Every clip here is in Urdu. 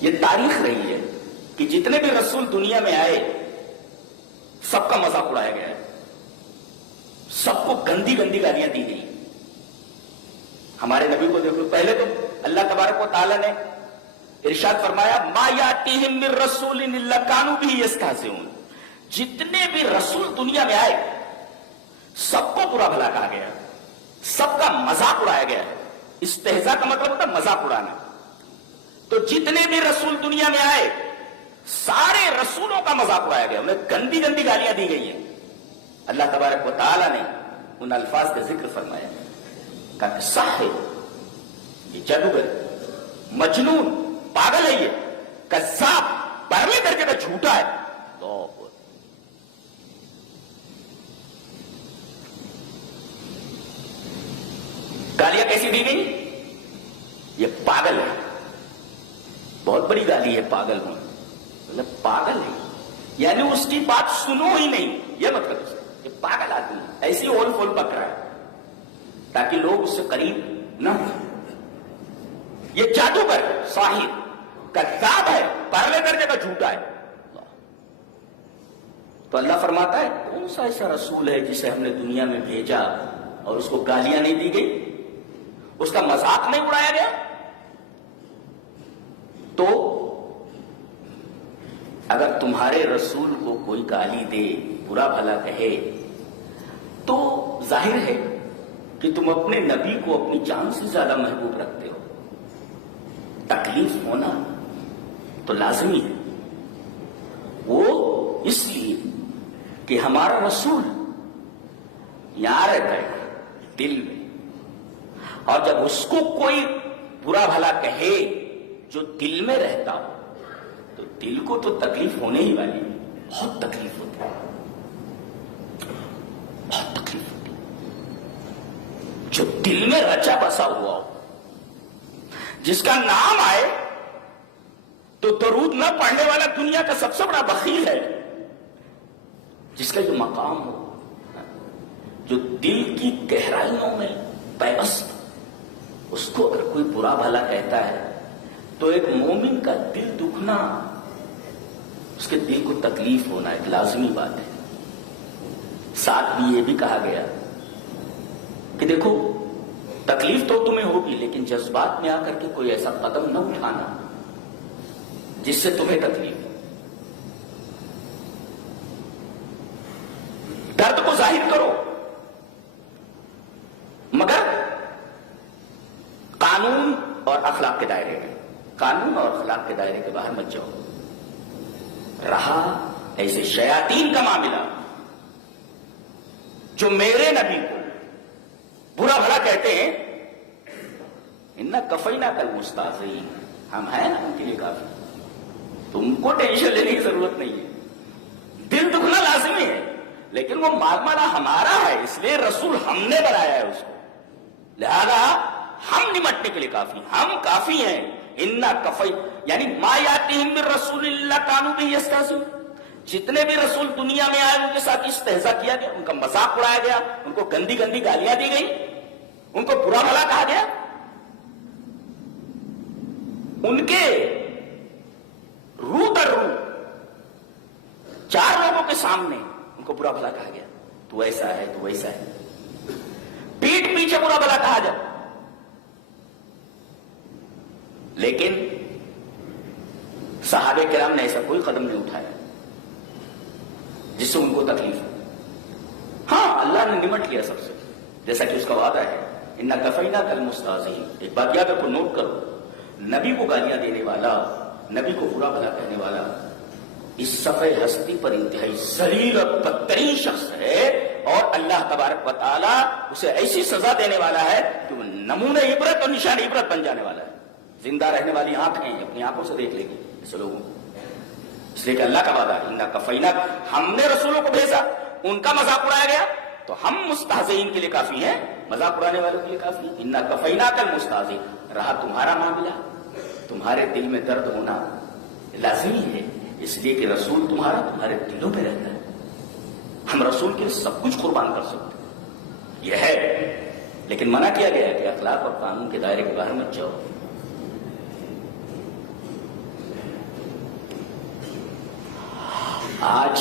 یہ تاریخ رہی ہے کہ جتنے بھی رسول دنیا میں آئے سب کا مذاق اڑایا گیا ہے، سب کو گندی گندی گالیاں دی گئی۔ ہمارے نبی کو دیکھ لو، پہلے تو اللہ تبارک و تعالیٰ نے ارشاد فرمایا ما یاتیہم من رسول الا کانوا بہ یستہزئون، جتنے بھی رسول دنیا میں آئے سب کو برا بھلا کہا گیا، سب کا مذاق اڑایا گیا ہے۔ استہزاء کا مطلب ہوتا ہے مذاق اڑانا۔ تو جتنے بھی رسول دنیا میں آئے سارے رسولوں کا مذاق اڑایا گیا، انہیں گندی گندی گالیاں دی گئی ہیں۔ اللہ تبارک و تعالیٰ نے ان الفاظ کا ذکر فرمایا، کہا کہ ساحر، یہ جادوگر، مجنون، پاگل ہے، یہ کذاب، پرلے درجے کا جھوٹا ہے۔ گالیاں کیسی دی گئی؟ یہ پاگل ہے، بہت بڑی گالی ہے پاگل ہوں، مطلب پاگل ہے یعنی اس کی بات سنو ہی نہیں، یہ مطلب اس کا یہ پاگل آدمی ہے، ایسی اول فول پک رہا ہے تاکہ لوگ اس سے قریب نہ ہو۔ یہ جادوگر، ساحر، کذاب ہے، پرلے درجے کا جھوٹا ہے۔ تو اللہ فرماتا ہے کون سا ایسا رسول ہے جسے ہم نے دنیا میں بھیجا اور اس کو گالیاں نہیں دی گئی، اس کا مذاق نہیں اڑایا گیا؟ تو اگر تمہارے رسول کو کوئی گالی دے، برا بھلا کہے، تو ظاہر ہے کہ تم اپنے نبی کو اپنی جان سے زیادہ محبوب رکھتے ہو، تکلیف ہونا تو لازمی ہے۔ وہ اس لیے کہ ہمارا رسول یہاں رہتا ہے دل میں، اور جب اس کو کوئی برا بھلا کہے جو دل میں رہتا ہو تو دل کو تو تکلیف ہونے ہی والی ہے، بہت تکلیف ہوتی ہے، بہت تکلیف ہوتی ہے۔ جو دل میں رچا بسا ہوا ہو، جس کا نام آئے تو درود نہ پڑھنے والا دنیا کا سب سے بڑا بخیل ہے، جس کا جو مقام ہو، جو دل کی گہرائیوں میں پیوست، اس کو اگر کوئی برا بھلا کہتا ہے تو ایک مومن کا دل دکھنا، اس کے دل کو تکلیف ہونا ایک لازمی بات ہے۔ ساتھ بھی یہ بھی کہا گیا کہ دیکھو تکلیف تو تمہیں ہوگی، لیکن جذبات میں آ کر کے کوئی ایسا قدم نہ اٹھانا جس سے تمہیں تکلیف ہو۔ درد کو ظاہر کرو مگر قانون اور اخلاق کے دائرے میں، قانون اور اخلاق کے دائرے کے باہر مت جاؤ۔ رہا ایسے شیاطین کا معاملہ جو میرے نبی کو برا بھلا کہتے ہیں، انا کفینا کالمستہزئین، ہم ہیں نا ان کے لیے کافی، تم کو ٹینشن لینے کی ضرورت نہیں ہے۔ دل دکھنا لازمی ہے لیکن وہ مارمانا ہمارا ہے، اس لیے رسول ہم نے بنایا ہے اس کو، لہذا ہم نمٹنے کے لیے کافی، ہم کافی ہیں۔ انا کفی یعنی ما یاتیہم من رسول الا کانوا بہ یستہزئون، جتنے بھی رسول دنیا میں آئے ان کے ساتھ استہزاء کیا گیا، ان کا مذاق اڑایا گیا، ان کو گندی گندی گالیاں دی گئی، ان کو برا بھلا کہا گیا، ان کے رو در رو چار لوگوں کے سامنے ان کو برا بھلا کہا گیا، تو ایسا ہے تو ویسا ہے، پیٹ پیچھے برا بھلا کہا جائے۔ لیکن صحابہ کرام نے ایسا کوئی قدم نہیں اٹھایا جس سے ان کو تکلیف ہو۔ ہاں اللہ نے نمٹ لیا سب سے، جیسا کہ اس کا وعدہ ہے انا کفینا کالمستہزئین۔ ایک بات یاد رکھو، نوٹ کرو، نبی کو گالیاں دینے والا، نبی کو برا بھلا کہنے والا اس صفحہ ہستی پر انتہائی ذلیل اور بدترین شخص ہے، اور اللہ تبارک و تعالی اسے ایسی سزا دینے والا ہے کہ وہ نمونہ عبرت اور نشان عبرت بن جانے والا ہے۔ زندہ رہنے والی آنکھیں اپنی آنکھوں سے دیکھ لے گی ایسے لوگوں کو، اس لیے کہ اللہ کا وعدہ ہے انا کفینا، ہم نے رسولوں کو بھیجا، ان کا مذاق اڑایا گیا تو ہم مستہزئین کے لیے کافی ہیں، مذاق اڑانے والوں کے لیے کافی ہیں۔ انا کفینا کالمستہزئین۔ رہا تمہارا معاملہ، تمہارے دل میں درد ہونا لازمی ہے، اس لیے کہ رسول تمہارا تمہارے دلوں میں رہتا ہے۔ ہم رسول کے لیے سب کچھ قربان کر سکتے ہیں، یہ ہے، لیکن منع کیا گیا ہے کہ اخلاق اور قانون کے دائرے کے باہر مت جاؤ۔ آج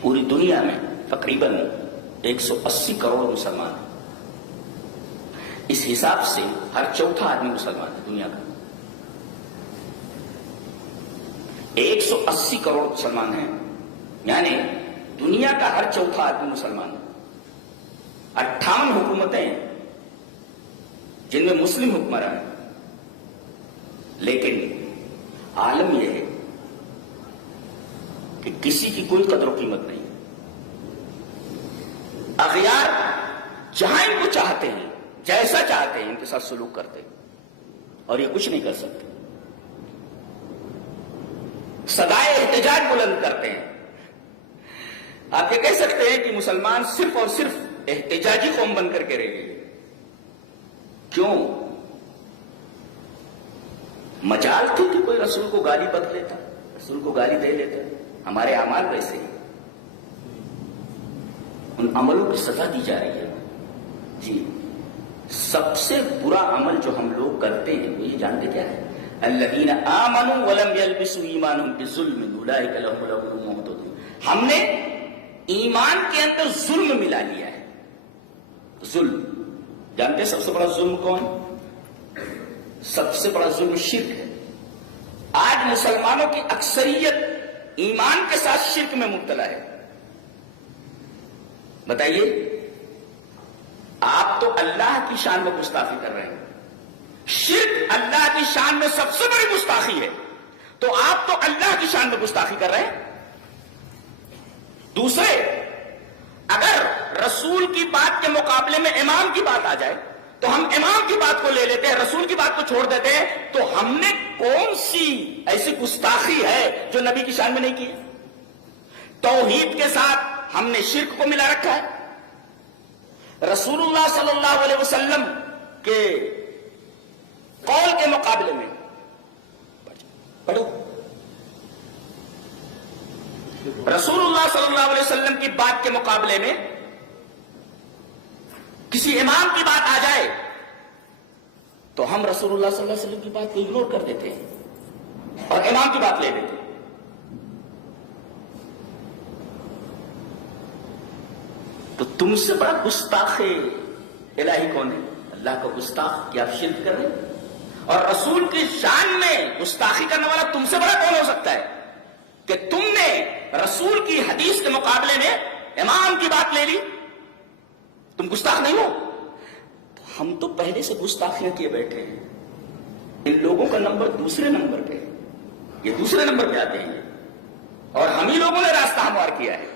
پوری دنیا میں تقریباً 180 کروڑ مسلمان ہیں. اس حساب سے ہر چوتھا آدمی مسلمان ہے دنیا کا. 180 کروڑ مسلمان ہیں، یعنی دنیا کا ہر چوتھا آدمی مسلمان ہے. 58 حکومتیں ہیں جن میں مسلم حکمران ہیں، لیکن عالم یہ ہے کہ کسی کی کوئی قدر و قیمت نہیں. اغیار جہاں ان کو چاہتے ہیں، جیسا چاہتے ہیں ان کے ساتھ سلوک کرتے ہیں، اور یہ کچھ نہیں کر سکتے. صدائے احتجاج بلند کرتے ہیں. آپ یہ کہہ سکتے ہیں کہ مسلمان صرف اور صرف احتجاجی قوم بن کر کے رہ گئے. کیوں؟ مجال تھی کہ کوئی رسول کو گالی بک لیتا، رسول کو گالی دے لیتا. ہمارے اعمال ویسے ہیں، ان عملوں کی سزا دی جا رہی ہے. جی، سب سے برا عمل جو ہم لوگ کرتے ہیں وہ یہ جانتے کیا ہے؟ الذین آمنوا ولم یلبسوا ایمانهم بظلم اولئک لهم الامن وهم مهتدون. ہم نے ایمان کے اندر ظلم ملا لیا ہے. ظلم جانتے سب سے بڑا ظلم کون؟ سب سے بڑا ظلم شرک ہے. آج مسلمانوں کی اکثریت ایمان کے ساتھ شرک میں مبتلا ہے. بتائیے، آپ تو اللہ کی شان میں گستاخی کر رہے ہیں. شرک اللہ کی شان میں سب سے بڑی گستاخی ہے، تو آپ تو اللہ کی شان میں گستاخی کر رہے ہیں. دوسرے، اگر رسول کی بات کے مقابلے میں امام کی بات آ جائے تو ہم امام کی بات کو لے لیتے ہیں، رسول کی بات کو چھوڑ دیتے ہیں. تو ہم نے کون سی ایسی گستاخی ہے جو نبی کی شان میں نہیں کی ہے؟ توحید کے ساتھ ہم نے شرک کو ملا رکھا ہے. رسول اللہ صلی اللہ علیہ وسلم کے قول کے مقابلے میں پڑھو، رسول اللہ صلی اللہ علیہ وسلم کی بات کے مقابلے میں کسی امام کی بات آ جائے تو ہم رسول اللہ صلی اللہ علیہ وسلم کی بات کو اگنور کر دیتے ہیں اور امام کی بات لے لیتے ہیں. تو تم سے بڑا گستاخ الہی کون ہے؟ اللہ کا گستاخ کہ آپ شرک کر رہے ہیں. اور رسول کی شان میں گستاخی کرنے والا تم سے بڑا کون ہو سکتا ہے کہ تم نے رسول کی حدیث کے مقابلے میں امام کی بات لے لی؟ تم گستاخ نہیں ہو؟ تو ہم تو پہلے سے گستاخیاں کیے بیٹھے ہیں. ان لوگوں کا نمبر دوسرے نمبر پہ، یہ دوسرے نمبر پہ آتے ہیں اور ہم ہی لوگوں نے راستہ ہموار کیا ہے.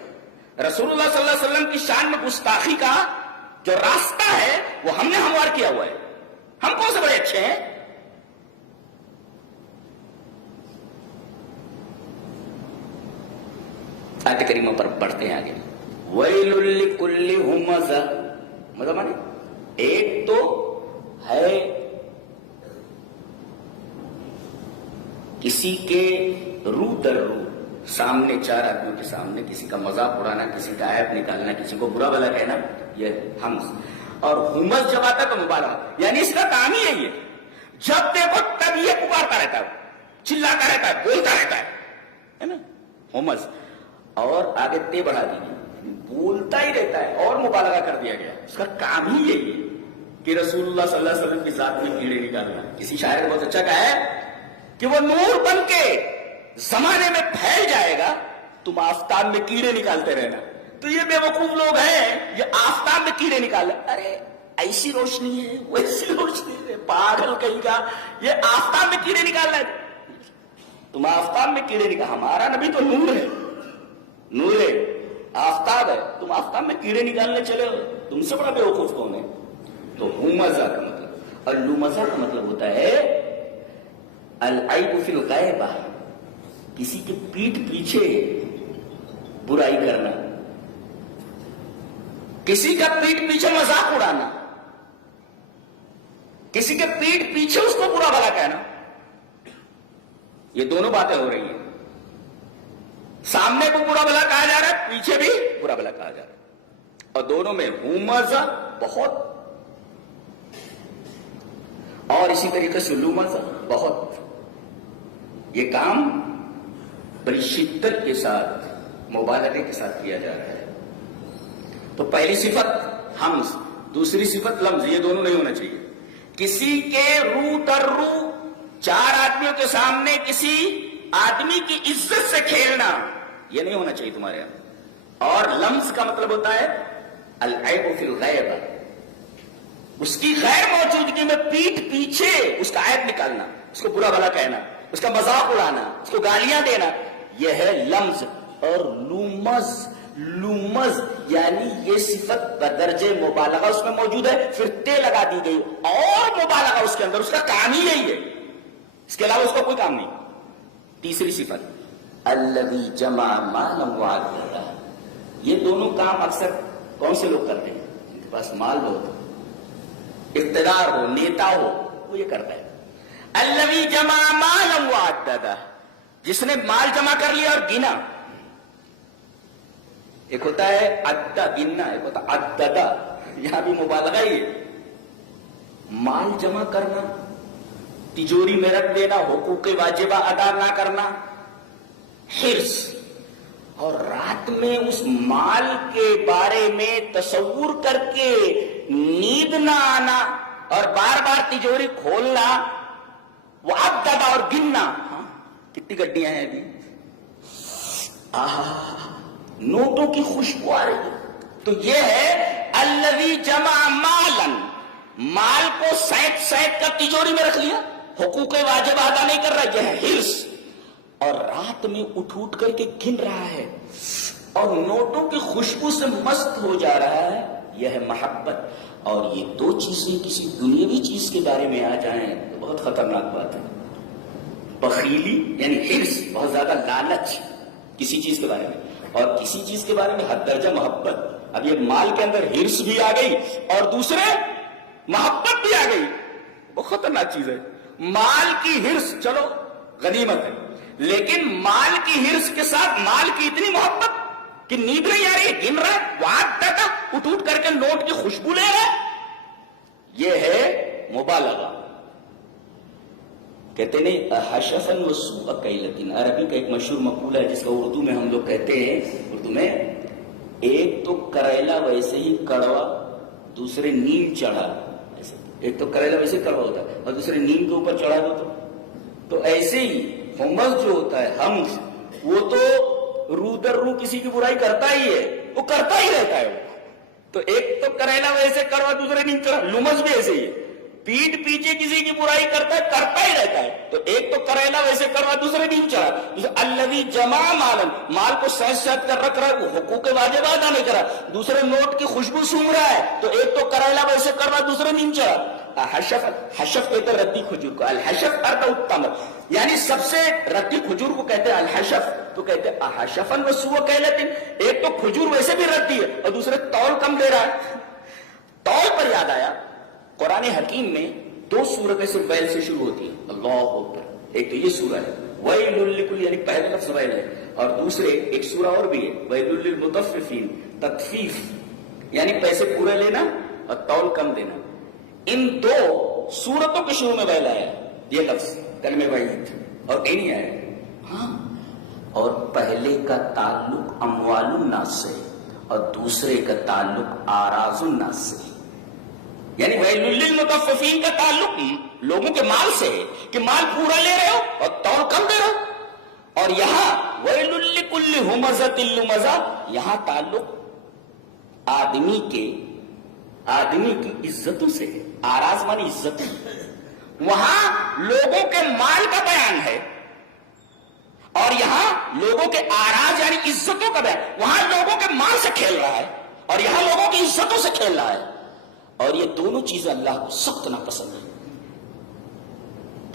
رسول اللہ صلی اللہ علیہ وسلم کی شان میں گستاخی کا جو راستہ ہے وہ ہم نے ہموار کیا ہوا ہے. ہم کون سے بڑے اچھے ہیں؟ آیت کریمہ پر پڑھتے ہیں آگے. وَيْلٌ لِكُلِّ هُمَزَةٍ، مطلب مانے ایک تو ہے کسی کے رو در رو سامنے، چار آدمیوں کے سامنے کسی کا مذاق اڑانا، کسی کا عیب نکالنا، کسی کو برا بھلا کہنا، یہ ہمز. اور ہمز جب آتا ہے تو مبالغہ، یعنی اس کا کام ہی یہی ہے. جب دیکھو تب یہ پکارتا رہتا ہے، چلاتا رہتا ہے، بولتا رہتا ہے نا، ہمز. اور آگے تے بڑھا دیجیے، بولتا ہی رہتا ہے اور مبالغہ کر دیا گیا. اس کا کام ہی یہی ہے کہ رسول اللہ صلی اللہ علیہ وسلم کی ذات میں کیڑے نکالنا. کسی شاعر نے بہت اچھا کہا ہے کہ وہ نور بن کے زمانے میں پھیل جائے گا، تم آفتاب میں کیڑے نکالتے رہنا. تو یہ بے وقوف لوگ ہیں، یہ آفتاب میں کیڑے نکال رہے. ارے ایسی روشنی ہے، ویسی روشنی ہے، پاگل کہیں گا، یہ آفتاب میں کیڑے نکال رہے. تم آفتاب میں کیڑے نکال، ہمارا نبی تو نور ہے، نور ہے، آفتاب ہے، تم آفتاب میں کیڑے نکالنے چلے ہو. تم سے بڑا بے وقوف کون ہے؟ تو ہمزہ کا مطلب، اور لمزہ کا مطلب ہوتا ہے العیب فی الغیبہ، کسی کے پیٹھ پیچھے برائی کرنا، کسی کا پیٹھ پیچھے مذاق اڑانا، کسی کے پیٹھ پیچھے اس کو برا بھلا کہنا. یہ دونوں باتیں ہو رہی ہیں. سامنے کو برا بھلا کہا جا رہا ہے، پیچھے بھی برا بھلا کہا جا رہا ہے، اور دونوں میں ہمزہ بہت، اور اسی طریقے سے لمزہ بہت. یہ کام بڑی شدت کے ساتھ مبالغے کے ساتھ کیا جا رہا ہے. تو پہلی صفت حمز، دوسری صفت لمز، یہ دونوں نہیں ہونا چاہیے. کسی کے رو در رو چار آدمیوں کے سامنے کسی آدمی کی عزت سے کھیلنا، یہ نہیں ہونا چاہیے تمہارے یہاں. اور لمز کا مطلب ہوتا ہے العیب فی الغیب، اس کی غیر موجودگی میں پیٹھ پیچھے اس کا عیب نکالنا، اس کو برا بھلا کہنا، اس کا مذاق اڑانا، اس کو گالیاں دینا، یہ ہے لمز. اور لومز یعنی یہ صفت بدرجے مبالغہ اس میں موجود ہے، پھر تے لگا دی گئی اور مبالغہ اس کے اندر، اس کا کام ہی یہی ہے، اس کے علاوہ اس کا کوئی کام نہیں. تیسری صفت الذی جمع مالا وعددا، یہ دونوں کام اکثر کون سے لوگ کرتے ہیں؟ ان کے پاس مال بہت ہو، اقتدار ہو، نیتا ہو، وہ یہ کرتا ہے. الذی جمع مالا وعددا، جس نے مال جمع کر لیا اور گنا. ایک ہوتا ہے عدہ گننا، ایک ہوتا ہے عددا، یہاں بھی مبالغہ ہی ہے. مال جمع کرنا، تجوری میں رکھ دینا، حقوق واجبہ ادا نہ کرنا، حرص، اور رات میں اس مال کے بارے میں تصور کر کے نیند نہ آنا اور بار بار تجوری کھولنا، وہ عددا اور گننا. ہاں کتنی گڈیاں ہیں ابھی، نوٹوں کی خوشبو آ رہی ہے. تو یہ ہے الذی جمع مالا، مال کو سینک سینک کر تجوری میں رکھ لیا، حقوق واجب ادا نہیں کر رہا، یہ ہے حرص. اور رات میں اٹھ کر کے گن رہا ہے اور نوٹوں کی خوشبو سے مست ہو جا رہا ہے، یہ ہے محبت. اور یہ دو چیزیں کسی دنیاوی چیز کے بارے میں آ جائیں تو بہت خطرناک بات ہے. بخیلی یعنی حرص، بہت زیادہ لالچ کسی چیز کے بارے میں، اور کسی چیز کے بارے میں حد درجہ محبت. اب یہ مال کے اندر حرص بھی آ گئی اور دوسرے محبت بھی آ گئی، بہت خطرناک چیز ہے. مال کی حرص چلو غنیمت ہے، لیکن مال کی حرص کے ساتھ مال کی اتنی محبت کہ نیند نہیں آ رہی ہے، گن رہا ہے، وعددا اٹھ کر کے نوٹ کی خوشبو لے رہا ہے، یہ ہے مبالغہ. کہتے نہیں حشفن وسوء کیلۃ، عربی کا ایک مشہور مقولہ ہے جس کا اردو میں ہم لوگ کہتے ہیں، اردو میں ایک تو کریلا ویسے ہی کڑوا، دوسرے نیم چڑھا. ایک تو کریلا ویسے کڑوا ہوتا ہے اور دوسرے نیم کے اوپر چڑھا دو تو ایسے ہی حمز جو ہوتا ہے، حمز، وہ تو رو در رو کسی کی برائی کرتا ہی ہے، وہ کرتا ہی رہتا ہے. تو ایک تو کریلا ویسے کڑوا، دوسرے نیم چڑھا. لمز بھی ایسے ہی ہے، پیٹ پیچھے کسی کی برائی کرتا ہے، کرتا ہی رہتا ہے. تو ایک تو کریلا ویسے کروا، دوسرے نیم چڑھا. الذی جمع مالا، مال کو سینس سینس کر رکھ رہا ہے، وہ حقوق واجب ادا نہیں کرا، دوسرے نوٹ کی خوشبو سونگ رہا ہے. تو ایک تو کریلا ویسے کروا، دوسرے نیم چڑھا. حشف کہتے ہیں ردی کھجور کو، الحشف ارد اتم، یعنی سب سے ردی کھجور کو کہتے ہیں الحشف. تو کہتے ہیں حشفن وسوء کیلۃ، ایک تو کھجور ویسے بھی ردی ہے اور دوسرے تول کم دے رہا ہے. تول پر یاد آیا، قرآن حکیم میں دو سورتیں صرف ویل سے شروع ہوتی ہیں، اللہ اکبر. ایک تو یہ سورہ ہے ویل لکل، یعنی پہلے لفظ ویل ہے، اور دوسرے ایک سورہ اور بھی ہے ویل للمطففین، تطفیف یعنی پیسے پورے لینا اور تول کم دینا. ان دو سورتوں کے شروع میں ویل آیا یہ لفظ کلمہ وعید، اور نہیں آیا. ہاں، اور پہلے کا تعلق اموال الناس سے اور دوسرے کا تعلق اعراض الناس سے، یعنی ویل للمطففین کا تعلق لوگوں کے مال سے ہے کہ مال پورا لے رہے ہو اور تول کم دے رہے ہو. اور یہاں ویل لکل ہمزۃ لمزہ، یہاں تعلق آدمی کی عزتوں سے ہے. آراز مانی عزت، وہاں لوگوں کے مال کا بیان ہے اور یہاں لوگوں کے آراز یعنی عزتوں کا بیان. وہاں لوگوں کے مال سے کھیل رہا ہے اور یہاں لوگوں کی عزتوں سے کھیل رہا ہے. اور یہ دونوں چیزیں اللہ کو سخت ناپسند ہے.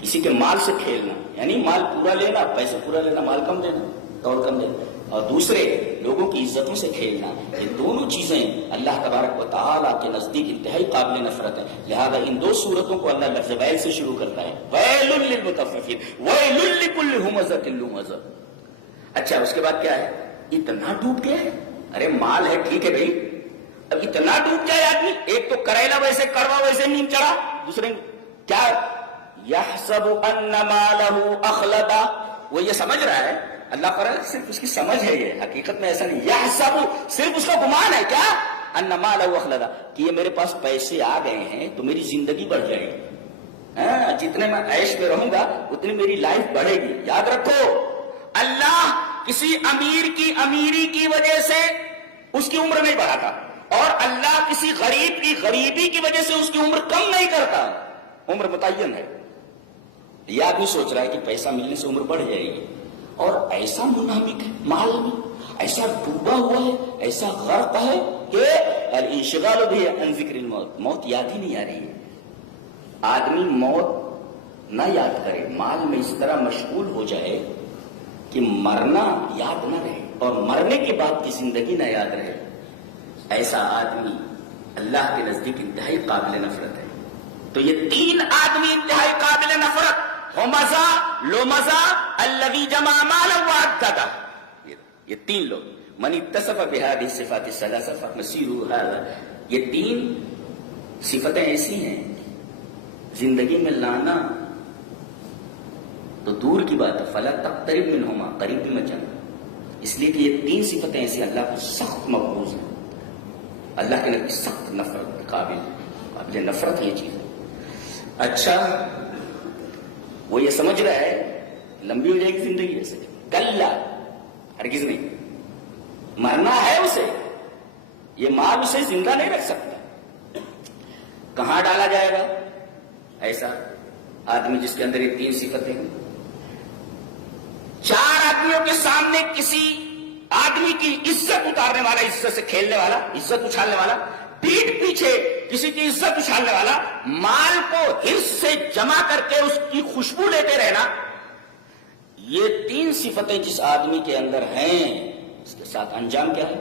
کسی کے مال سے کھیلنا یعنی مال پورا لینا، پیسے پورا لینا، مال کم دینا، تول کم دینا، اور دوسرے لوگوں کی عزتوں سے کھیلنا، یہ دونوں چیزیں اللہ تبارک و تعالیٰ کے نزدیک انتہائی قابل نفرت ہے. لہذا ان دو صورتوں کو اللہ لفظ ویل سے شروع کرتا ہے، ویل للمطففین ویل لکل ہمزۃ لمزہ. اچھا، اس کے بعد کیا ہے؟ اتنا ڈوب گیا ہے. ارے مال ہے ٹھیک ہے بھائی، اب اتنا ڈوب جائے آدمی، ایک تو کریلا ویسے کروا ویسے نیم چڑھا، دوسرے کیا یحسب ان مالہ اخلدا، وہ یہ سمجھ رہا ہے، اللہ پر صرف اس کی سمجھ ہے، یہ حقیقت میں ایسا نہیں، یحسب، صرف اس کا گمان ہے کیا، ان مالہ اخلدا، کہ یہ میرے پاس پیسے آ گئے ہیں تو میری زندگی بڑھ جائے گی، جتنے میں عیش میں رہوں گا اتنی میری لائف بڑھے گی۔ یاد رکھو، اللہ کسی امیر کی امیری کی وجہ سے اس کی عمر نہیں بڑھاتا، اور اللہ کسی غریب کی غریبی کی وجہ سے اس کی عمر کم نہیں کرتا، عمر متعین ہے۔ یہ آدمی سوچ رہا ہے کہ پیسہ ملنے سے عمر بڑھ جائے گی، اور ایسا منہمک ہے مال میں، ایسا ڈوبا ہوا ہے، ایسا غرق ہے کہ الانشغال بھی عن ذکر الموت، موت یاد ہی نہیں آ رہی ہے۔ آدمی موت نہ یاد کرے، مال میں اس طرح مشغول ہو جائے کہ مرنا یاد نہ رہے، اور مرنے کے بعد کی زندگی نہ یاد رہے، ایسا آدمی اللہ کے نزدیک انتہائی قابل نفرت ہے۔ تو یہ تین آدمی انتہائی قابل نفرت، ہمزہ، لومزہ، الذی جمع مالا وعددہ، یہ تین لوگ، من اتصف بہذہ الصفات الثلاثہ فمصیرہ ھذا، یہ تین صفتیں ایسی ہیں زندگی میں لانا تو دور کی بات ہے، فلا تقترب منہما، قریب بھی مت جانا، اس لیے کہ یہ تین صفتیں ایسی اللہ کو سخت مقبوض ہیں، اللہ کے نبی سخت نفرت قابل نفرت یہ چیز ہے۔ اچھا، وہ یہ سمجھ رہا ہے لمبی ہو جائے گی زندگی، ایسے کلا، ہرگز نہیں، مرنا ہے اسے، یہ مال اسے زندہ نہیں رکھ سکتا۔ کہاں ڈالا جائے گا ایسا آدمی جس کے اندر یہ تین صفتیں ہیں؟ چار آدمیوں کے سامنے کسی آدمی کی عزت اتارنے والا، عزت سے کھیلنے والا، عزت اچھالنے والا، پیٹھ پیچھے کسی کی عزت اچھالنے والا، مال کو حرص سے جمع کر کے اس کی خوشبو لیتے رہنا، یہ تین صفتیں جس آدمی کے اندر ہیں، اس کے ساتھ انجام کیا ہے؟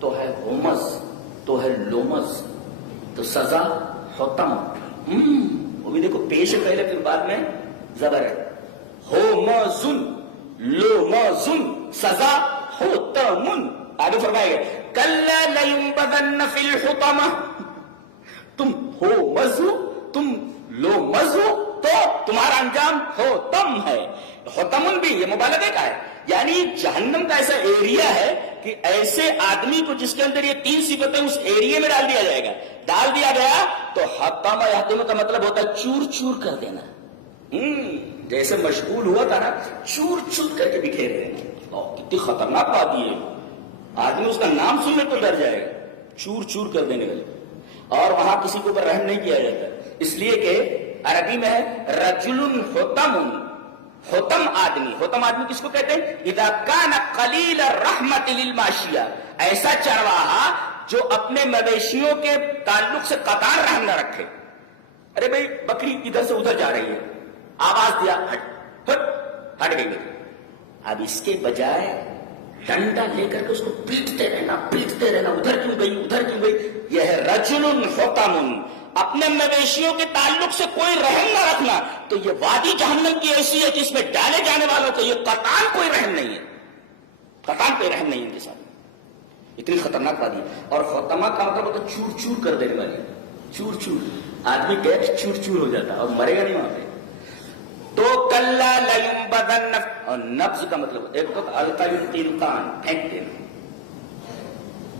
تو ہے ہومز، تو ہے لومز، تو سزا حتم۔ وہ بھی دیکھو، پیش ہے پہلے پھر بعد میں زبر ہے، ہومزن لومزن سزا حتم۔ آگے فرمائے گا کلا لینبذن فی الحطمہ، تم ہو مزو، تم لو مزو، تو تمہارا انجام حتم ہے۔ حتمن بھی یہ مبالغے کا ہے، یعنی جہنم کا ایسا ایریا ہے کہ ایسے آدمی کو جس کے اندر یہ تین صفتیں اس ایریے میں ڈال دیا جائے گا، ڈال دیا گیا تو حتم یحتم کا مطلب ہوتا ہے چور چور کر دینا، جیسے مشغول ہوا تھا نا، چور چور کر کے بکھیر دینا۔ کتنی خطرناک بات یہ ہے، آدمی اس کا نام سننے کو ڈر جائے گا، چور چور کر دینے والے۔ اور وہاں کسی کے اوپر رحم نہیں کیا جاتا، اس لیے کہ عربی میں ہے رجل حتم، حتم آدمی، حتم آدمی کس کو کہتے ہیں؟ اذا کان قلیل الرحمت للماشیہ، ایسا چرواہا جو اپنے مویشیوں کے تعلق سے قطع رحم نہ رکھے۔ ارے بھائی بکری ادھر سے ادھر جا رہی ہے، آواز دیا، ہٹ ہٹ ہٹ گئی بکری، اب اس کے بجائے ڈنڈا لے کر کے اس کو پیٹتے رہنا، پیٹتے رہنا، ادھر کیوں گئی ادھر کیوں گئی۔ یہ ہے رجل حتم، اپنے مویشیوں کے تعلق سے کوئی رحم نہ رکھنا۔ تو یہ وادی جہنم کی ایسی ہے کہ اس میں ڈالے جانے والوں کو یہ قطعاً کوئی رحم نہیں ہے، قطعاً کوئی رحم نہیں ہے ان کے ساتھ، اتنی خطرناک وادی۔ اور حتمہ کا مطلب ہوتا ہے چور چور کر دینے والی، چور چور، آدمی کہ چور چور ہو جاتا اور مرے گا نہیں وہاں پہ۔ تو کلا لینبذن، اور نبض کا مطلب ایک تو القا یلقی القان، پھینک دینا،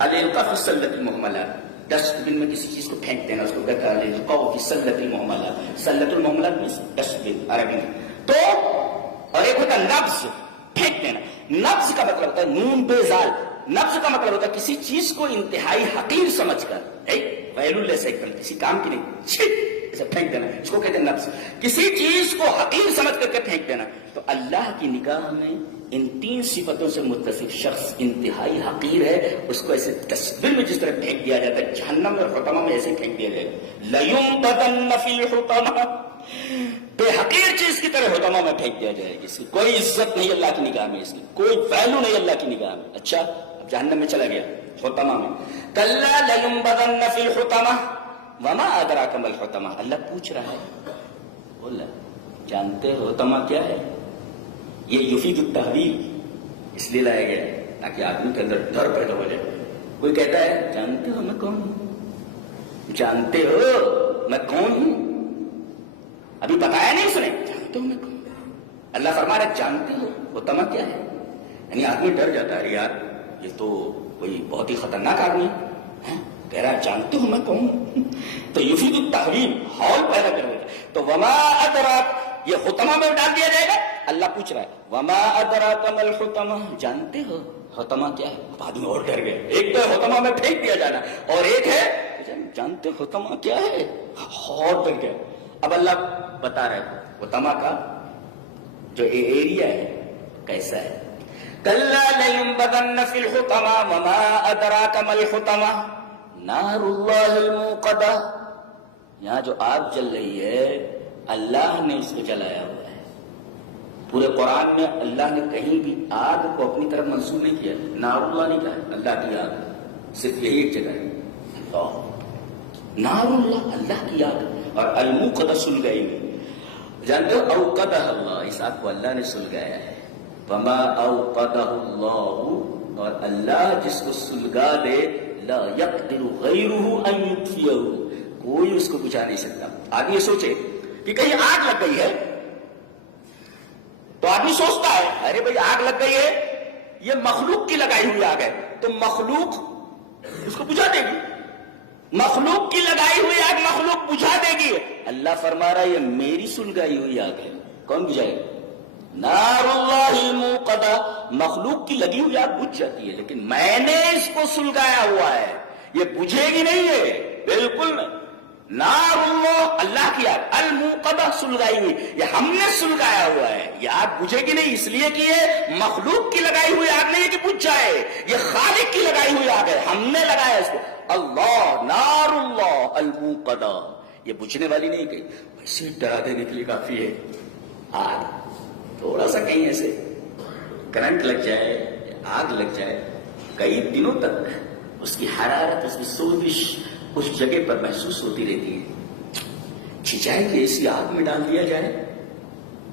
الالقاء فی السلۃ المہملہ، ڈسٹ بن میں کسی چیز کو پھینک دینا، اس کو کہتا ہے الالقاء فی السلۃ المہملہ، سلۃ المہملہ میں ڈسٹ بن عربی میں۔ تو اور ایک ہوتا ہے نبض، پھینک دینا، نبض کا مطلب ہوتا ہے نون بے زال، نبض کا مطلب ہوتا ہے کسی چیز کو انتہائی حقیر سمجھ کر، ویلو لیس، ایک دم کسی کام کی نہیں، چھٹ اسے پھینک دینا، اس کو کہتے ہیں نبض، کسی چیز کو حقیر سمجھ کر کے پھینک دینا۔ تو اللہ کی نگاہ میں ان تین صفتوں سے متصف شخص انتہائی حقیر ہے، اس کو ایسے ڈسٹبن میں جس طرح پھینک دیا جاتا ہے، جہنم میں اور حطمہ میں ایسے پھینک دیا جائے گا، لینبذن فی الحطمہ، بے حقیر چیز کی طرح حطمہ میں پھینک دیا جائے گا، اس کی کوئی عزت نہیں اللہ کی نگاہ میں، اس کی کوئی ویلو نہیں اللہ کی نگاہ میں۔ اچھا، اب جہنم میں چلا گیا، حطمہ میں، کلا لینبذن فی الحطمہ وما ادراک ما الحطمہ، اللہ پوچھ رہا ہے، بولا جانتے ہو حطمہ کیا ہے؟ یہ یفید التحویل اس لیے لایا گیا ہے تاکہ آدمی کے اندر ڈر پیدا ہو جائے۔ کوئی کہتا ہے جانتے ہو میں کون ہوں، جانتے ہو میں کون ہوں، ابھی بتایا نہیں اس نے، جانتے ہو میں کون ہوں، اللہ فرما رہا ہے جانتے ہو، حطمہ کیا ہے؟ یعنی آدمی ڈر جاتا ہے، یار یہ تو کوئی بہت ہی خطرناک آدمی ہے، کہہ رہا جانتے ہو میں کون ہوں؟ تو یفید التحویل، ہال پیدا کر دیتا. تو وما ادراک، یہ حطمہ میں ڈال دیا جائے گا. اللہ پوچھ رہا ہے وما ادراک ما الحطمہ، جانتے ہو حطمہ کیا ہے؟ اب آدمی اور ڈر گئے. ایک تو حطمہ میں پھینک دیا جانا، اور ایک ہے جانتے ہو حطمہ کیا ہے، اور ڈر گیا. اب اللہ بتا رہے حطمہ کا جو ایریا ہے کیسا ہے. کلا لینبذن فی الحطمہ وما ادراک ما الحطمہ نار اللہ الموقدہ. یہاں جو آگ جل رہی ہے اللہ نے اس کو جلایا ہوا ہے. پورے قرآن میں اللہ نے کہیں بھی آگ کو اپنی طرف منسوب نہیں کیا. نار اللہ نہیں کہا، اللہ کی آگ، صرف یہی ایک جگہ ہے. نار اللہ، اللہ کی آگ. اور الموقدہ سلگائی ہوئی، جانتے ہو اوقدہ اللہ، اس آگ کو اللہ نے سلگایا ہے. وما اوقدہ اللہ، اور اللہ جس کو سلگا دے لا یقدر غیرہ ان یطفئہ، کوئی اس کو بجھا نہیں سکتا. آدمی یہ سوچے کہ کہیں آگ لگ گئی ہے تو آدمی سوچتا ہے ارے بھائی آگ لگ گئی ہے، یہ مخلوق کی لگائی ہوئی آگ ہے تو مخلوق اس کو بجھا دے گی. مخلوق کی لگائی ہوئی آگ مخلوق بجھا دے گی. اللہ فرما رہا ہے یہ میری سلگائی ہوئی آگ ہے، کون بجھائے گا؟ نار اللہ الموقدہ. مخلوق کی لگی ہوئی آگ بجھ جاتی ہے لیکن میں نے اس کو سلگایا ہوا ہے، یہ بجھے گی نہیں ہے، بالکل نہیں. نار اللہ، اللہ کی آگ، الموقدہ سلگائی ہوئی، یہ ہم نے سلگایا ہوا ہے. یہ آگ بجھے گی نہیں، اس لیے کہ یہ مخلوق کی لگائی ہوئی آگ نہیں ہے کہ بجھ جائے، یہ خالق کی لگائی ہوئی آگ ہے، ہم نے لگایا اس کو. اللہ نار اللہ الموقدہ، یہ بجھنے والی نہیں کہیں. ویسے ڈرا دینے کے لیے کافی ہے. آگ تھوڑا سا کہیں ایسے کرنٹ لگ جائے، آگ لگ جائے، کئی دنوں تک اس کی حرارت، اس کی سوزش اس جگہ پر محسوس ہوتی رہتی ہے. کھچائے کہ ایسی آگ میں ڈال دیا جائے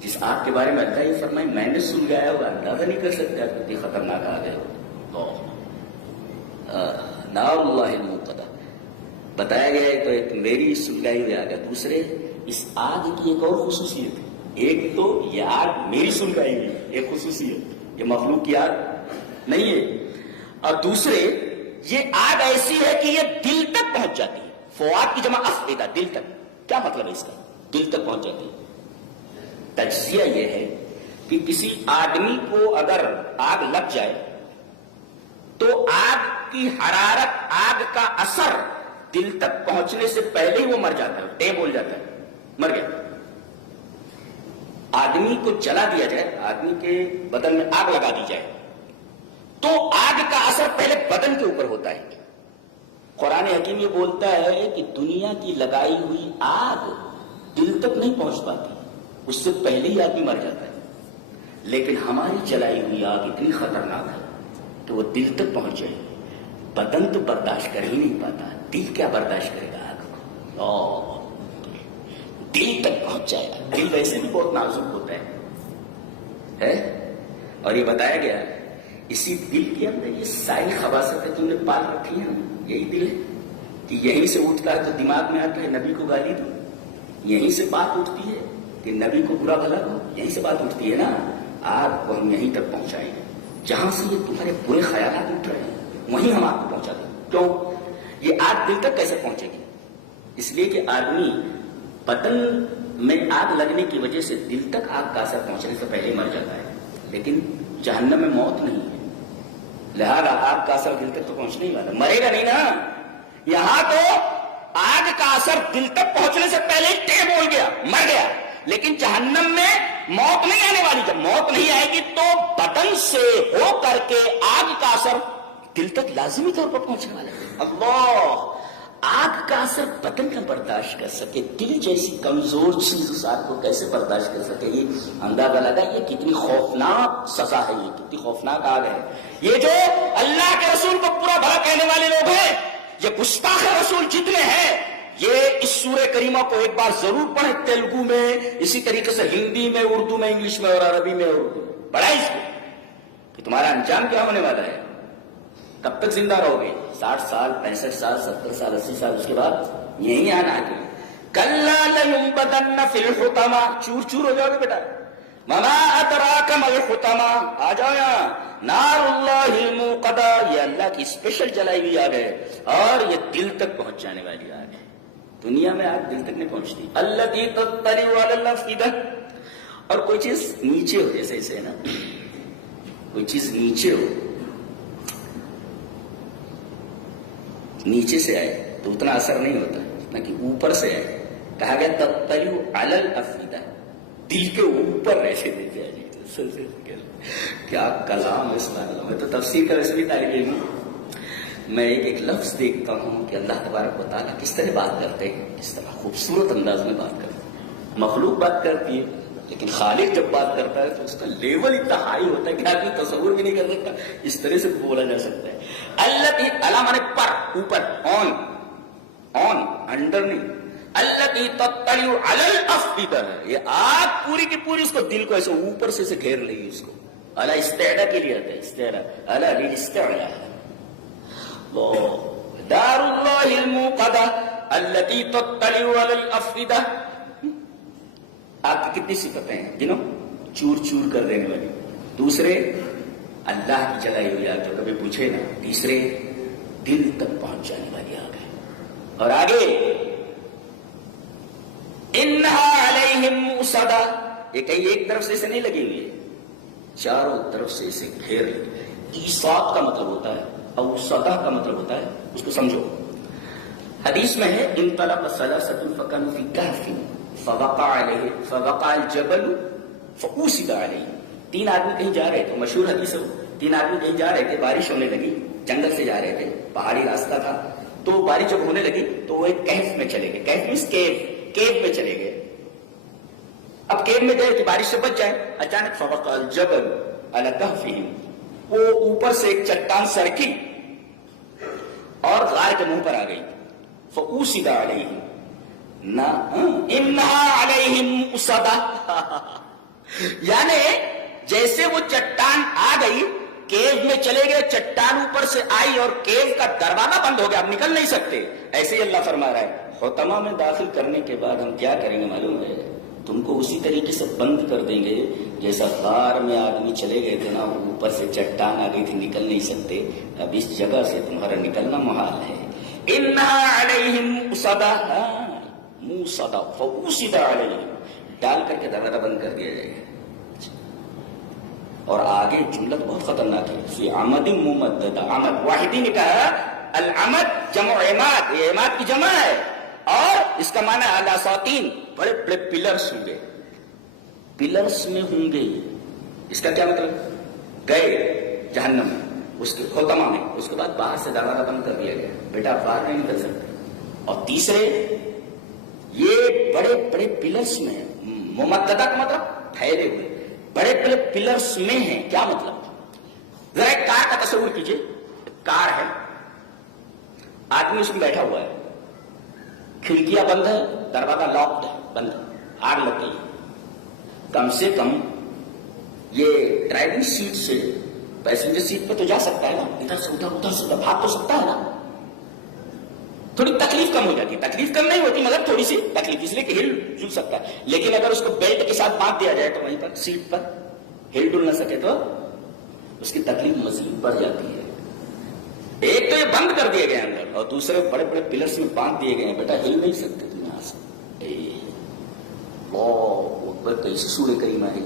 جس آگ کے بارے میں اللہ یہ فرمائے میں نے سلگایا ہوگا، اندازہ نہیں کر سکتا کتنی خطرناک آگ ہے. نار اللہ الموقدہ بتایا گیا ہے تو ایک میری سلگائی ہوئی آگ ہے. دوسرے اس آگ کی ایک اور خصوصیت ہے، ایک تو یہ آگ میری سلگائی ہوئی ایک خصوصیت، یہ مخلوق کی آگ نہیں ہے. اور دوسرے یہ آگ ایسی ہے کہ یہ دل تک پہنچ جاتی ہے. فواد کی جمع افئدہ، دل تک. کیا مطلب ہے اس کا؟ دل تک پہنچ جاتی ہے. تجزیہ یہ ہے کہ کسی آدمی کو اگر آگ لگ جائے تو آگ کی حرارت، آگ کا اثر دل تک پہنچنے سے پہلے ہی وہ مر جاتا ہے، ٹیم بول جاتا ہے، مر گیا. آدمی کو جلا دیا جائے، آدمی کے بدن میں آگ لگا دی جائے تو آگ کا اثر پہلے بدن کے اوپر ہوتا ہے. قرآن حکیم یہ بولتا ہے کہ دنیا کی لگائی ہوئی آگ دل تک نہیں پہنچ پاتی، اس سے پہلے ہی آدمی مر جاتا ہے. لیکن ہماری جلائی ہوئی آگ اتنی خطرناک ہے کہ وہ دل تک پہنچ جائے. بدن تو برداشت کر ہی نہیں پاتا، دل کیا برداشت کرے گا آگ کو؟ دل تک پہنچ جائے گا. دل ویسے بھی بہت نازک ہوتا ہے. اور یہ بتایا گیا اسی دل کے اندر یہ ساری خباثتیں تم نے پال رکھی ہیں. یہی دل ہے کہ یہیں سے اٹھتا ہے تو دماغ میں آتا ہے نبی کو گالی دو، یہیں سے بات اٹھتی ہے کہ نبی کو برا بھلا دو، یہیں سے بات اٹھتی ہے نا. آگ کو ہم یہیں تک پہنچائیں گے، جہاں سے یہ تمہارے برے خیالات اٹھ رہے ہیں وہیں ہم آگ کو پہنچا دیں. کیوں؟ یہ آگ دل تک کیسے پہنچے گی؟ اس لیے کہ آدمی بدن میں آگ لگنے کی وجہ سے دل تک آگ کا اثر پہنچنے سے پہلے مر جاتا ہے. لیکن جہنم میں موت نہیں ہے، لہذا آگ کا اثر دل تک تو پہنچنے ہی والا، مرے گا نہیں نا. یہاں تو آگ کا اثر دل تک پہنچنے سے پہلے ہی ٹے بول گیا، مر گیا. لیکن جہنم میں موت نہیں آنے والی. جب موت نہیں آئے گی تو بدن سے ہو کر کے آگ کا اثر دل تک لازمی طور پر پہنچنے والا ہے. اللہ، آگ کا اثر بدن کا برداشت کر سکے، دل جیسی کمزور چیز اس آگ کو کیسے برداشت کر سکے؟ یہ اندازہ لگا یہ کتنی خوفناک سزا ہے، یہ کتنی خوفناک آگ ہے. یہ جو اللہ کے رسول کو برا بھلا کہنے والے لوگ ہیں، یہ گستاخ رسول جتنے ہیں، یہ اس سورہ کریمہ کو ایک بار ضرور پڑھیں، تیلگو میں، اسی طریقے سے ہندی میں، اردو میں، انگلش میں اور عربی میں. اردو پڑھا اس کو کہ تمہارا انجام کیا ہونے والا ہے، کب تک زندہ رہو گے. 60 سال، 65 سال، 70 سال، 80 سال، اس کے بعد یہی آنا ہے. کلا لینبذن فی الحطمہ، چور چور ہو جاؤ گے بیٹا. وما ادراک ما الحطمہ، آ جاؤ یہاں، نار اللہ الموقدہ، یہ اللہ کی اسپیشل جلائی ہوئی آگ ہے، اور یہ دل تک پہنچ جانے والی آگ ہے۔ دنیا میں آگ دل تک نہیں پہنچتی۔ التی تطلع علی الافئدہ، اور کوئی چیز نیچے ہو، جیسے اسے نا کوئی چیز نیچے ہو، نیچے سے آئے تو اتنا اثر نہیں ہوتا جتنا کہ اوپر سے آئے۔ کہا گیا تطلع علی الافئدہ، دل کے اوپر ایسے دیکھے آئے۔ کیا کلام ہے سبحان اللہ۔ میں تو تفسیر کا ویسے بھی طالب علم ہوں، میں ایک لفظ دیکھتا ہوں کہ اللہ تبارک و تعالیٰ کس طرح بات کرتے ہیں، کس طرح خوبصورت انداز میں بات کرتے ہیں۔ مخلوق بات کرتی ہے لیکن خالق جب بات کرتا ہے تو اس کا لیول اتنا ہائی ہوتا ہے کہ آدمی تصور بھی نہیں کر سکتا، اس طرح سے بولا جا سکتا ہے۔ التی، الا مانے پر، اوپر، آن، انڈر نہیں۔ التی تطلع علی الافئدہ، یہ آگ پوری کی پوری اس کو دل کو ایسے اوپر سے گھیر لے گی۔ اس کو الا استعلا کے لیے آتا ہے، استعلا، الا للاستعلا۔ دار اللہ الموقدہ التی تطلع علی الافئدہ۔ آگ کی کتنی صفتیں ہیں گنو؟ چور چور کر دینے والی، دوسرے اللہ کی جلائی ہوئی آگ جو کبھی پوچھے نا، تیسرے دل تک پہنچ جانے والی آگ ہے، اور آگے انہا علیہم موصدہ، یہ کہیں ایک طرف سے اسے نہیں لگی ہوئی ہے، چاروں طرف سے اسے گھیر لی۔ ایصاد کا مطلب ہوتا ہے، اوصدہ کا مطلب ہوتا ہے، اس کو سمجھو۔ حدیث میں ہے انطلق ثلاثۃ فكانوا في كهف فوقع الجبل فأوصد علیہ۔ تین آدمی کہیں جا رہے تھے، مشہور حدیث ہے، تین آدمی کہیں جا رہے تھے، بارش ہونے لگی، جنگل سے جا رہے تھے، پہاڑی راستہ تھا، تو بارش جب ہونے لگی تو وہ ایک کہف میں چلے گئے۔ کہف مینس کیو میں چلے گئے۔ اب کیو میں گئے کہ بارش سے بچ جائے، اچانک فوقع الجبل علی کہفہم، وہ اوپر سے ایک چٹان سرکی اور غار کے منہ پر آ گئی۔ فأوصد علیہم، انہا علیہم موصدہ، یعنی جیسے وہ چٹان آ گئی، کیو میں چلے گئے، چٹان اوپر سے آئی اور کیو کا دروازہ بند ہو گیا، اب نکل نہیں سکتے۔ ایسے ہی اللہ فرما رہا ہے حطمہ میں داخل کرنے کے بعد ہم کیا کریں گے معلوم ہے؟ تم کو اسی طریقے سے بند کر دیں گے جیسا غار میں آدمی چلے گئے تھے نا، اوپر سے چٹان آ گئی تھی، نکل نہیں سکتے، اب اس جگہ سے تمہارا نکلنا محال ہے۔ انہا علیہم موصدہ، موصدہ فأوصد علیہم، ڈال کر کے دروازہ بند کر دیا جائے گا۔ اور آگے جملہ بہت خطرناک ہے، فی عمد ممددہ، عمد واحدی نے کہا، العمد جمع عماد، یہ عماد کی جمع ہے، اور اس کا معنی علی ساطین، بڑے بڑے پلرز ہوں گے، پلرز میں ہوں گے۔ اس کا کیا مطلب؟ گئے جہنم میں، اس کے حطمہ میں، اس کے بعد باہر سے دروازہ بند کر دیا گیا، بیٹا آپ باہر نہیں نکل سکتے۔ اور تیسرے یہ بڑے بڑے پلرز میں، ممددہ کا مطلب پھیلے ہوئے، بڑے بڑے پلرز میں ہیں۔ کیا مطلب؟ ذرا ایک کار کا تصور کیجئے، کار ہے، آدمی اس میں بیٹھا ہوا ہے، کھڑکیاں بند ہے، دروازہ لاکڈ ہے، بند ہے، آگ لگ گئی۔ کم سے کم یہ ڈرائیونگ سیٹ سے پیسنجر سیٹ پہ تو جا سکتا ہے نا، ادھر سے ادھر، ادھر سے ادھر بھاگ تو سکتا ہے نا، تھوڑی تکلیف کم ہو جاتی، تکلیف کم نہیں ہوتی مگر تھوڑی سی تکلیف، اس لیے کہ ہل جل سکتا ہے۔ لیکن اگر اس کو بیلٹ کے ساتھ باندھ دیا جائے تو وہیں پر سیٹ پر ہل ڈل نہ سکے تو اس کی تکلیف مزید بڑھ جاتی ہے۔ ایک تو یہ بند کر دیے گئے اندر، اور دوسرے بڑے بڑے پلرز میں باندھ دیے گئے ہیں، بیٹا ہل نہیں سکتے تم یہاں سے۔ کیسی سورہ کریمہ ہے،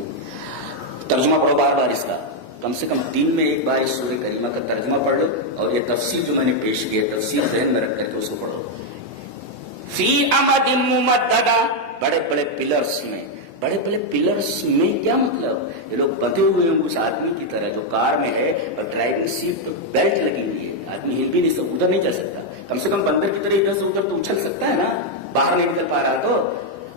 ترجمہ پڑھو بار بار اس کا، کم سے کم دن میں ایک بار اس سورہ کریمہ کا ترجمہ پڑھ لو، اور یہ تفسیر جو میں نے پیش کی ہے، تفسیر ذہن میں رکھ کر کے اس کو پڑھو۔ فی عمد ممددہ، بڑے بڑے پلرز میں، بڑے بڑے پلرز میں کیا مطلب؟ یہ لوگ بندھے ہوئے ہیں اس آدمی کی طرح جو کار میں ہے، اور ڈرائیونگ سیٹ پہ بیلٹ لگی ہوئی ہے، آدمی ہل بھی نہیں سکتا، ادھر نہیں جا سکتا، کم سے کم بندر کی طرح ادھر سے ادھر تو اچھل سکتا ہے نا، باہر نہیں نکل پا رہا تو۔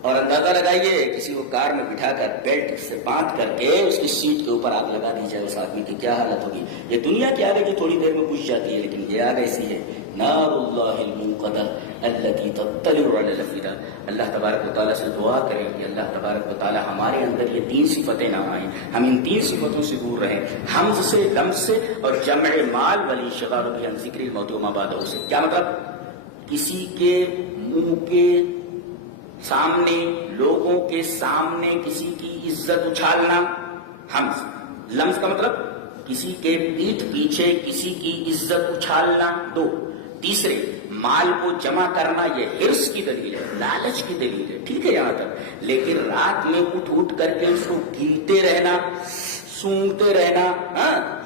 اور اندازہ لگائیے کسی کو کار میں بٹھا کر بیلٹ سے باندھ کر کے اس کی سیٹ کے اوپر آگ لگا دی جائے، اس آدمی کی کیا حالت ہوگی۔ یہ دنیا کی آگ ہے جو تھوڑی دیر میں بجھ جاتی ہے، لیکن یہ آگ ایسی ہے، نار اللہ الموقدہ التی تطلع علی الافئدہ۔ اللہ تبارک و تعالیٰ سے دعا کریں کہ اللہ تبارک و تعالیٰ ہمارے اندر یہ تین صفتیں نہ آئیں، ہم ان تین صفتوں سے دور رہیں، حمز سے، لمز سے، اور جمع مال والانشغال بھی عن ذکر الموت وما بعدہ سے۔ کیا مطلب؟ کسی کے منہ کے سامنے لوگوں کے سامنے کسی کی عزت اچھالنا، ہمز لمز کا مطلب کسی کے پیٹھ پیچھے کسی کی عزت اچھالنا، 2۔ تیسرے، مال کو جمع کرنا، یہ حرص کی دلیل ہے، لالچ کی دلیل ہے، ٹھیک ہے یہاں تک، لیکن رات میں اٹھ کر کے اس کو گنتے رہنا، سونگتے رہنا،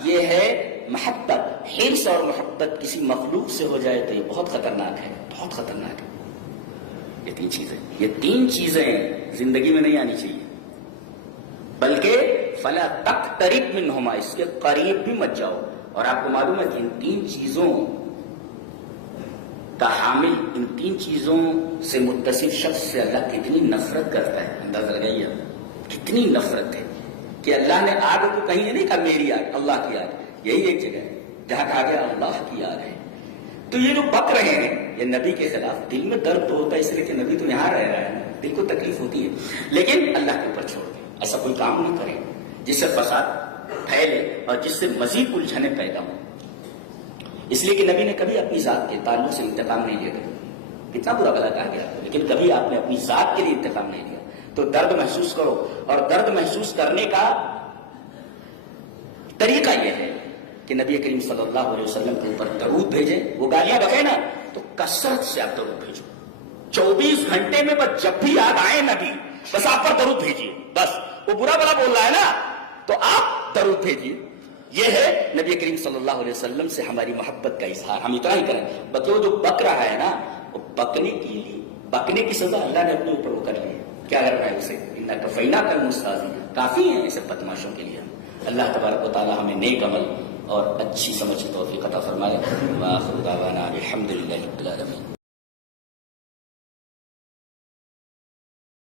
یہ ہے محبت۔ حرص اور محبت کسی مخلوق سے ہو جائے تو یہ بہت خطرناک ہے، بہت خطرناک ہے۔ یہ تین چیزیں زندگی میں نہیں آنی چاہیے، بلکہ فلا تقترب منہما، اس کے قریب بھی مت جاؤ۔ اور آپ کو معلوم ہے کہ ان تین چیزوں کا حامل، ان تین چیزوں سے متصف شخص سے اللہ کتنی نفرت کرتا ہے، اندازہ لگائیے کتنی نفرت ہے کہ اللہ نے آگ کو کہیں نہیں کہا میری آگ، اللہ کی آگ، یہی ایک جگہ ہے جہاں کہا گیا اللہ کی آگ ہے۔ تو یہ جو بک رہے ہیں یہ نبی کے خلاف، دل میں درد تو ہوتا ہے اس لیے کہ نبی تو یہاں رہ رہا ہے، دل کو تکلیف ہوتی ہے، لیکن اللہ کے اوپر چھوڑ دیں، ایسا کوئی کام نہیں کریں جس سے فساد پھیلے اور جس سے مزید الجھنیں پیدا ہوں۔ اس لیے کہ نبی نے کبھی اپنی ذات کے تعلق سے انتقام نہیں لیا، کتنا برا بلا کہا گیا، لیکن کبھی آپ نے اپنی ذات کے لیے انتقام نہیں لیا۔ تو درد محسوس کرو، اور درد محسوس کرنے کا طریقہ یہ ہے کہ نبی کریم صلی اللہ علیہ وسلم کے اوپر درود بھیجیں۔ وہ گالیاں بکے نا تو کثرت سے آپ درود بھیجو، 24 گھنٹے میں بس جب بھی یاد آئے نبی بس آپ پر درود بھیجیے، بس وہ برا بلا بول رہا ہے نا تو آپ درود بھیجیے۔ یہ ہے نبی کریم صلی اللہ علیہ وسلم سے ہماری محبت کا اظہار، ہم اتنا ہی کریں۔ بلکہ وہ جو بک رہا ہے نا، وہ بکنے کی سزا اللہ نے اپنے اوپر وہ کر لی ہے، کیا کر رہا ہے اسے، اِنَّا كَفَيْنَاكَ الْمُسْتَهْزِئِينَ، کافی ہیں ایسے بدماشوں کے لیے۔ اللہ تبارک و تعالی ہمیں نیک عمل اور اچھی سمجھ کی توفیق عطا فرمائے۔ وآخر دعوانا الحمد للہ رب العالمین۔